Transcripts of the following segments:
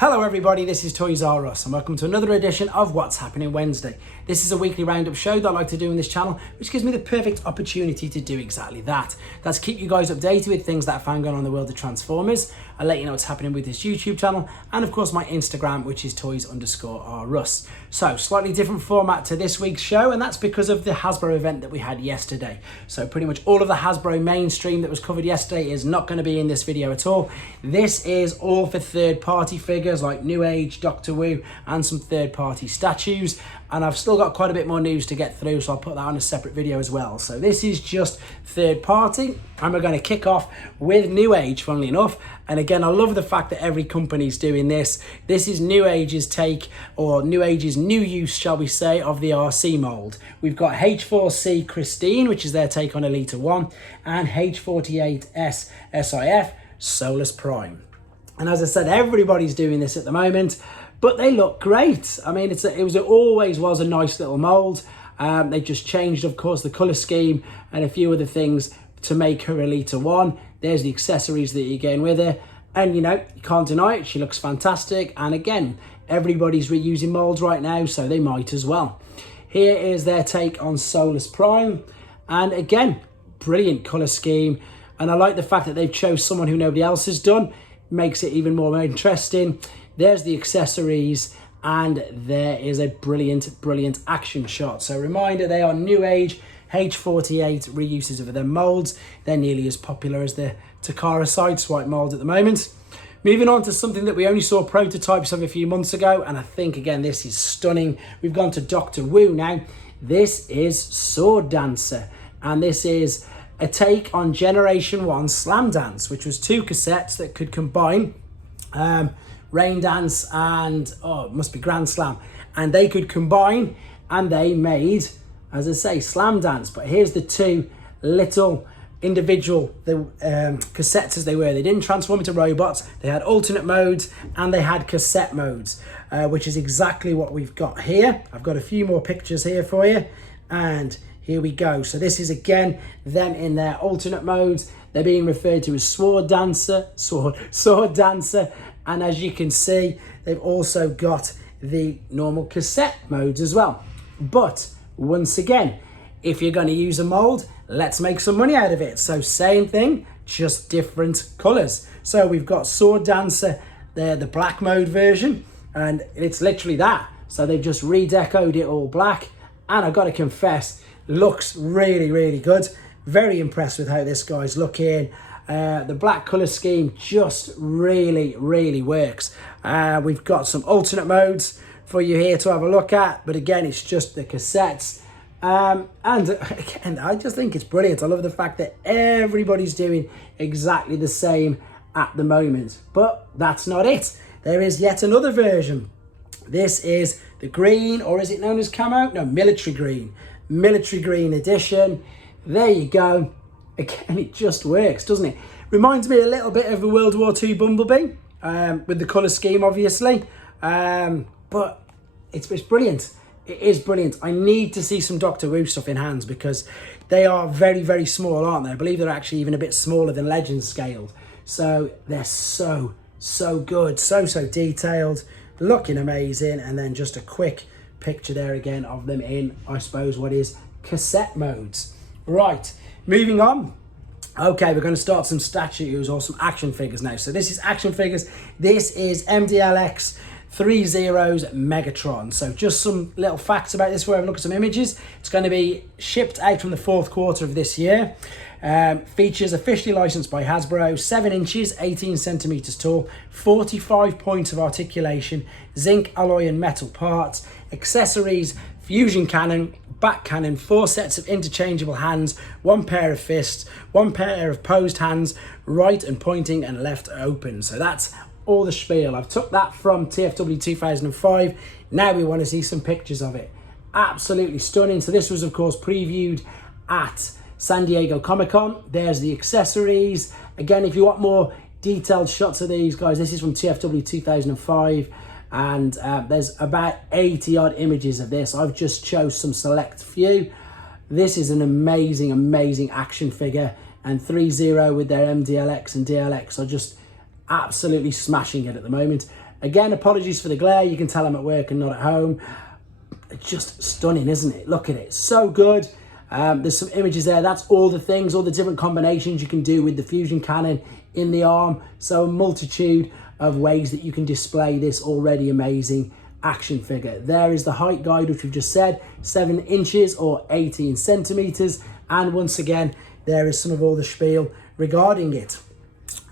Hello everybody, this is Toys R Us and welcome to another edition of What's Happening Wednesday. This is a weekly roundup show that I like to do on this channel, which gives me the perfect opportunity to do exactly that. That's keep you guys updated with things that I found going on in the world of Transformers. I'll let you know what's happening with this YouTube channel and of course my Instagram, which is Toys_R_Us. So slightly different format to this week's show, and that's because of the Hasbro event that we had yesterday. So pretty much all of the Hasbro mainstream that was covered yesterday is not going to be in this video at all. This is all for third-party figures like Newage Dr Wu and some third-party statues, and I've still got quite a bit more news to get through, so I'll put that on a separate video as well. So this is just third-party, and we're going to kick off with Newage, funnily enough. And again, I love the fact that every company's doing this. This is Newage's take, or Newage's new use, shall we say, of the RC mold. We've got H4C Christine, which is their take on Elita 1, and H48S SIF Solus Prime. And as I said, everybody's doing this at the moment, but they look great. I mean, it always was a nice little mold. They just changed, of course, the color scheme and a few other things to make her Elita 1. There's the accessories that you're getting with her. And, you know, you can't deny it. She looks fantastic. And again, everybody's reusing molds right now, so they might as well. Here is their take on Solus Prime. And again, brilliant color scheme. And I like the fact that they've chose someone who nobody else has done. Makes it even more interesting. There's the accessories, and there is a brilliant action shot. So reminder, they are Newage H48 reuses of their molds. They're nearly as popular as the Takara Sideswipe mold at the moment. Moving on to something that we only saw prototypes of a few months ago, and I think again this is stunning. We've gone to Dr Wu now. This is Sword Dancer, and this is a take on Generation 1 Slam Dance, which was two cassettes that could combine Rain Dance and, it must be Grand Slam. And they could combine, and they made, as I say, Slam Dance. But here's the two little individual cassettes as they were. They didn't transform into robots. They had alternate modes, and they had cassette modes, which is exactly what we've got here. I've got a few more pictures here for you, and here we go. So this is again them in their alternate modes. They're being referred to as Sword Dancer, Sword Dancer, and as you can see, they've also got the normal cassette modes as well. But once again, if you're going to use a mold, let's make some money out of it. So same thing, just different colors. So we've got Sword Dancer, the black mode version, and it's literally that. So they've just redecoed it all black, and I've got to confess, looks really good. Very impressed with how this guy's looking. The black color scheme just really works. We've got some alternate modes for you here to have a look at, but again, it's just the cassettes. And again, I just think it's brilliant. I love the fact that everybody's doing exactly the same at the moment, but that's not it. There is yet another version. This is the green, or is it known as camo? No, military green edition. There you go. Again, it just works, doesn't it? Reminds me a little bit of a World War II Bumblebee, with the colour scheme, obviously. But it's brilliant. It is brilliant. I need to see some Dr. Wu stuff in hands, because they are very small, aren't they? I believe they're actually even a bit smaller than Legend scaled. So they're so good, so detailed, looking amazing. And then just a quick picture there again of them in, I suppose, what is cassette modes. Right, moving on. Okay, we're going to start some statues or some action figures now. So this is action figures. This is mdlx 30's Megatron. So just some little facts about this. We're having a look at some images. It's going to be shipped out from the fourth quarter of this year. Features officially licensed by Hasbro, 7 inches, 18 centimeters tall, 45 points of articulation, zinc alloy and metal parts, accessories, fusion cannon, back cannon, 4 sets of interchangeable hands, 1 pair of fists, 1 pair of posed hands, right and pointing and left open. So that's all the spiel. I've took that from TFW 2005. Now we want to see some pictures of it. Absolutely stunning. So this was, of course, previewed at San Diego Comic-Con. There's the accessories. Again, if you want more detailed shots of these guys, this is from TFW 2005. And there's about 80 odd images of this. I've just chose some select few. This is an amazing action figure, and 30 with their mdlx and dlx are just absolutely smashing it at the moment. Again, apologies for the glare. You can tell I'm at work and not at home. It's just stunning, isn't it? Look at it, so good. There's some images there. That's all the things, all the different combinations you can do with the fusion cannon in the arm. So a multitude of ways that you can display this already amazing action figure. There is the height guide, which we've just said, 7 inches or 18 centimeters. And once again, there is some of all the spiel regarding it.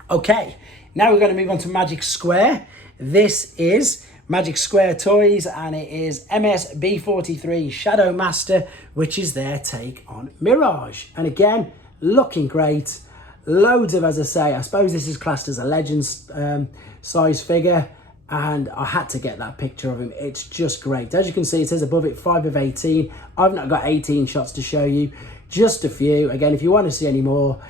Okay, now we're going to move on to Magic Square. This is Magic Square Toys, and it is MSB43 Shadow Master, which is their take on Mirage. And again, looking great. Loads of, as I say, I suppose this is classed as a Legends size figure, and I had to get that picture of him. It's just great. As you can see, it says above it 5 of 18. I've not got 18 shots to show you, just a few. Again, if you want to see any more,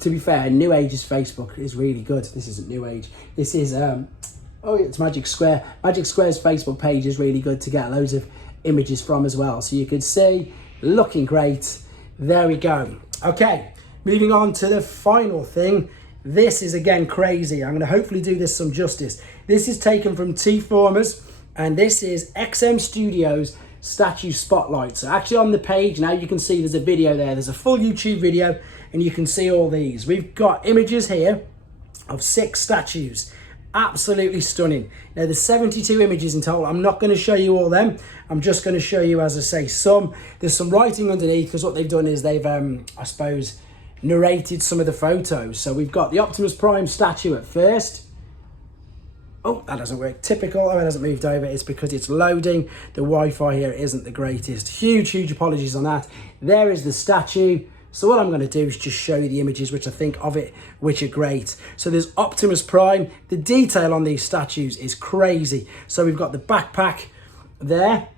to be fair, Newage's Facebook is really good. This isn't Newage. This is oh, it's Magic Square. Magic Square's Facebook page is really good to get loads of images from as well. So you could see, looking great. There we go. Okay, moving on to the final thing. This is again crazy. I'm going to hopefully do this some justice. This is taken from T-Formers, and this is XM Studios Statue Spotlight. So actually on the page now, you can see there's a video there. There's a full YouTube video, and you can see all these. We've got images here of 6 statues. Absolutely stunning. Now there's 72 images in total. I'm not going to show you all them. I'm just going to show you, as I say, some. There's some writing underneath, because what they've done is they've I suppose narrated some of the photos. So we've got the Optimus Prime statue at first. Oh, that doesn't work. Typical. Oh, it hasn't moved over. It's because it's loading. The Wi-Fi here isn't the greatest. Huge apologies on that. There is the statue. So what I'm going to do is just show you the images which I think of it, which are great. So there's Optimus Prime. The detail on these statues is crazy. So we've got the backpack there.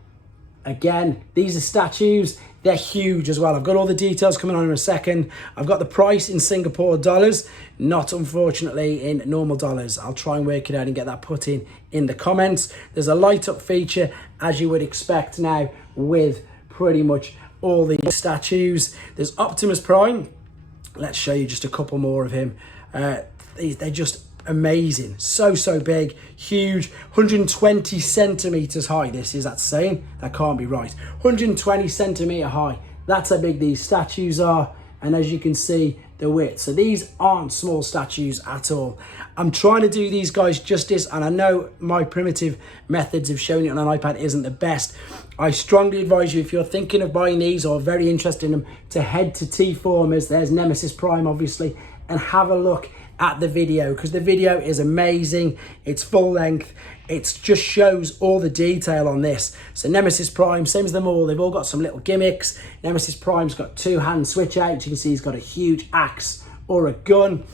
Again, these are statues. They're huge as well. I've got all the details coming on in a second. I've got the price in Singapore dollars, not unfortunately in normal dollars. I'll try and work it out and get that put in the comments. There's a light up feature, as you would expect now, with pretty much all these statues. There's Optimus Prime. Let's show you just a couple more of him. They're just amazing. So big, huge, 120 centimeters high. That's saying that can't be right. 120 centimeter high. That's how big these statues are. And as you can see, the width. So these aren't small statues at all. I'm trying to do these guys justice, and I know my primitive methods of showing it on an iPad isn't the best. I strongly advise you, if you're thinking of buying these or very interested in them, to head to T-Formers. There's Nemesis Prime, obviously, and have a look at the video, because the video is amazing. It's full length. It just shows all the detail on this. So Nemesis Prime, same as them all. They've all got some little gimmicks. Nemesis Prime's got 2-hand switch outs. You can see he's got a huge axe or a gun.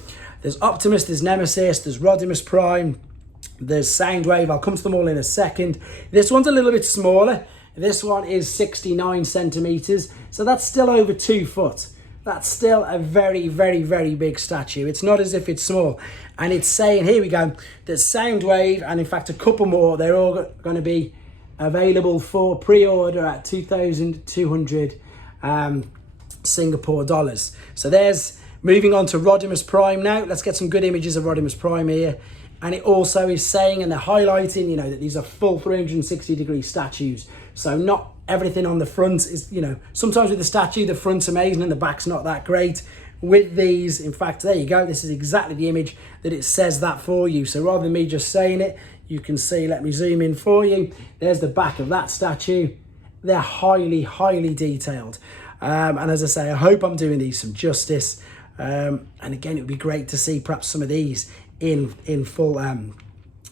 There's Optimus, there's Nemesis, there's Rodimus Prime, there's Soundwave. I'll come to them all in a second. This one's a little bit smaller. This one is 69 centimeters. So that's still over 2 foot. That's still a very big statue. It's not as if it's small. And it's saying, here we go, that Soundwave, and in fact a couple more, they're all going to be available for pre-order at 2,200 Singapore dollars. So there's, moving on to Rodimus Prime now. Let's get some good images of Rodimus Prime here. And it also is saying, and they're highlighting, you know, that these are full 360-degree statues. So not everything on the front is, you know, sometimes with the statue, the front's amazing and the back's not that great. With these, in fact, there you go. This is exactly the image that it says that for you. So rather than me just saying it, you can see, let me zoom in for you. There's the back of that statue. They're highly detailed. And as I say, I hope I'm doing these some justice. And again, it would be great to see perhaps some of these in full, I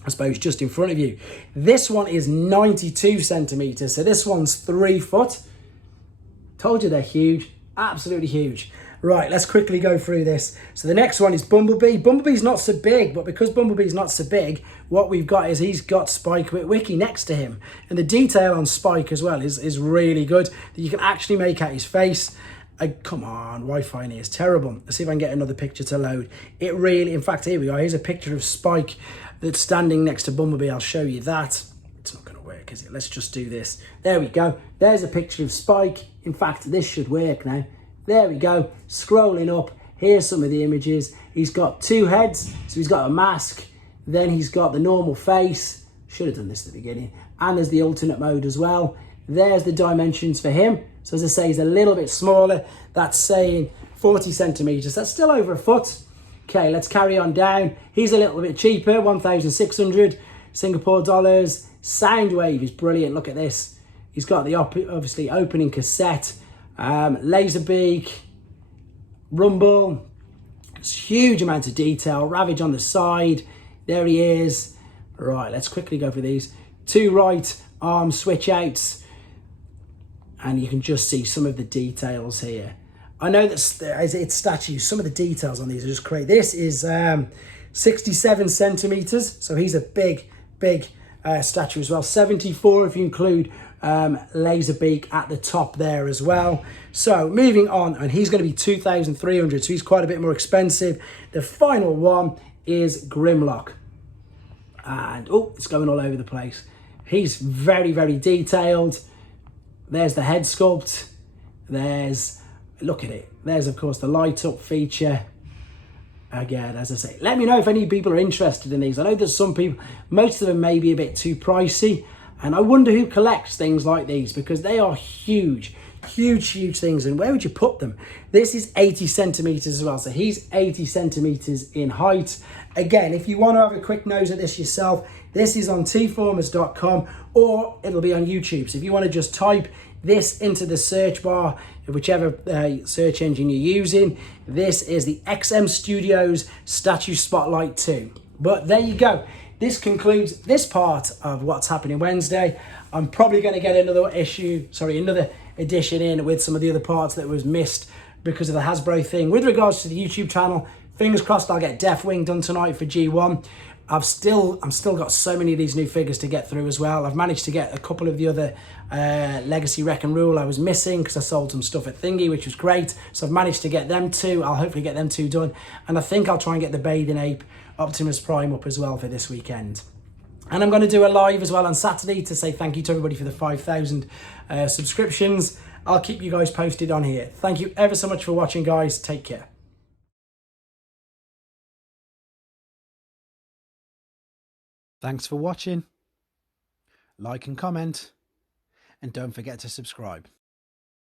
suppose, just in front of you. This one is 92 centimeters. So this one's 3 foot. Told you they're huge, absolutely huge. Right, let's quickly go through this. So the next one is Bumblebee. Bumblebee's not so big, but because Bumblebee's not so big, what we've got is he's got Spike Witwicky next to him. And the detail on Spike as well is really good. That you can actually make out his face. Come on, Wi-Fi in here is terrible. Let's see if I can get another picture to load. It really, in fact, here we go. Here's a picture of Spike that's standing next to Bumblebee. I'll show you that. It's not going to work, is it? Let's just do this. There we go. There's a picture of Spike. In fact, this should work now. There we go. Scrolling up. Here's some of the images. He's got 2 heads. So he's got a mask. Then he's got the normal face. Should have done this at the beginning. And there's the alternate mode as well. There's the dimensions for him. So as I say, he's a little bit smaller. That's saying 40 centimeters. That's still over a foot. Okay, let's carry on down. He's a little bit cheaper, 1,600 Singapore dollars. Soundwave is brilliant. Look at this. He's got the obviously opening cassette, laser beak, rumble. It's huge amount of detail. Ravage on the side. There he is. Right, let's quickly go for these. 2 right arm switch outs. And you can just see some of the details here. I know that as it's statues, some of the details on these are just crazy. This is 67 centimeters, so he's a big statue as well. 74 if you include laser beak at the top there as well. So moving on, and he's going to be 2,300, so he's quite a bit more expensive. The final one is Grimlock, and oh, it's going all over the place. He's very detailed. There's the head sculpt. There's, look at it. There's, of course, the light up feature. Again, as I say, let me know if any people are interested in these. I know there's some people, most of them may be a bit too pricey. And I wonder who collects things like these, because they are huge things. And where would you put them? This is 80 centimeters as well. So he's 80 centimeters in height. Again, if you want to have a quick nose at this yourself, this is on tformers.com, or it'll be on YouTube. So if you want to just type this into the search bar, whichever search engine you're using, this is the XM Studios Statue Spotlight 2. But there you go. This concludes this part of What's Happening Wednesday. I'm probably going to get another edition in with some of the other parts that was missed because of the Hasbro thing. With regards to the YouTube channel, fingers crossed I'll get Deathwing done tonight for G1. I'm still got so many of these new figures to get through as well. I've managed to get a couple of the other Legacy Wreck and Rule I was missing because I sold some stuff at Thingy, which was great. So I've managed to get them 2. I'll hopefully get them 2 done. And I think I'll try and get the Bathing Ape Optimus Prime up as well for this weekend. And I'm going to do a live as well on Saturday to say thank you to everybody for the 5,000 subscriptions. I'll keep you guys posted on here. Thank you ever so much for watching, guys. Take care. Thanks for watching. Like and comment. And don't forget to subscribe.